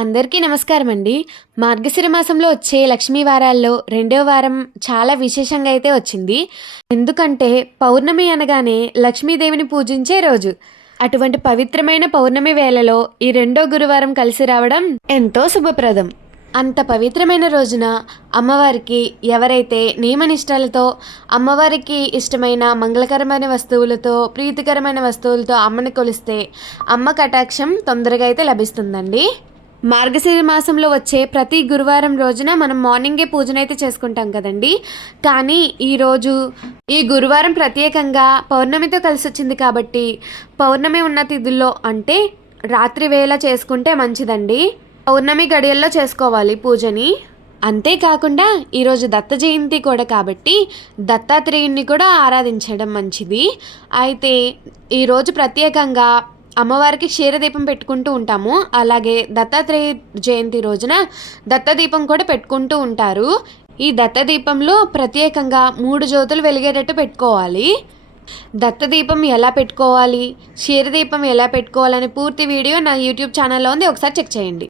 అందరికీ నమస్కారం అండి. మార్గశిర మాసంలో వచ్చే లక్ష్మీ వారాల్లో రెండో వారం చాలా విశేషంగా అయితే వచ్చింది. ఎందుకంటే పౌర్ణమి అనగానే లక్ష్మీదేవిని పూజించే రోజు. అటువంటి పవిత్రమైన పౌర్ణమి వేళలో ఈ రెండో గురువారం కలిసి రావడం ఎంతో శుభప్రదం. అంత పవిత్రమైన రోజున అమ్మవారికి ఎవరైతే నియమనిష్టలతో అమ్మవారికి ఇష్టమైన మంగళకరమైన వస్తువులతో ప్రీతికరమైన వస్తువులతో అమ్మని కొలిస్తే అమ్మ కటాక్షం తొందరగా అయితే లభిస్తుందండి. మార్గశిర మాసంలో వచ్చే ప్రతి గురువారం రోజున మనం మార్నింగే పూజనైతే చేసుకుంటాం కదండి. కానీ ఈ గురువారం ప్రత్యేకంగా పౌర్ణమితో కలిసి వచ్చింది కాబట్టి పౌర్ణమి ఉన్న తిథుల్లో అంటే రాత్రి వేళ చేసుకుంటే మంచిదండి. పౌర్ణమి గడియల్లో చేసుకోవాలి పూజని. అంతేకాకుండా ఈరోజు దత్త జయంతి కూడా కాబట్టి దత్తాత్రేయుణ్ణి కూడా ఆరాధించడం మంచిది. అయితే ఈరోజు ప్రత్యేకంగా అమ్మవారికి క్షీరదీపం పెట్టుకుంటూ ఉంటాము. అలాగే దత్తాత్రేయ జయంతి రోజున దత్తదీపం కూడా పెట్టుకుంటూ ఉంటారు. ఈ దత్తదీపంలో ప్రత్యేకంగా 3 జ్యోతులు వెలిగేటట్టు పెట్టుకోవాలి. దత్తదీపం ఎలా పెట్టుకోవాలి, క్షీరదీపం ఎలా పెట్టుకోవాలని పూర్తి వీడియో నా యూట్యూబ్ ఛానల్లో ఉంది, ఒకసారి చెక్ చేయండి.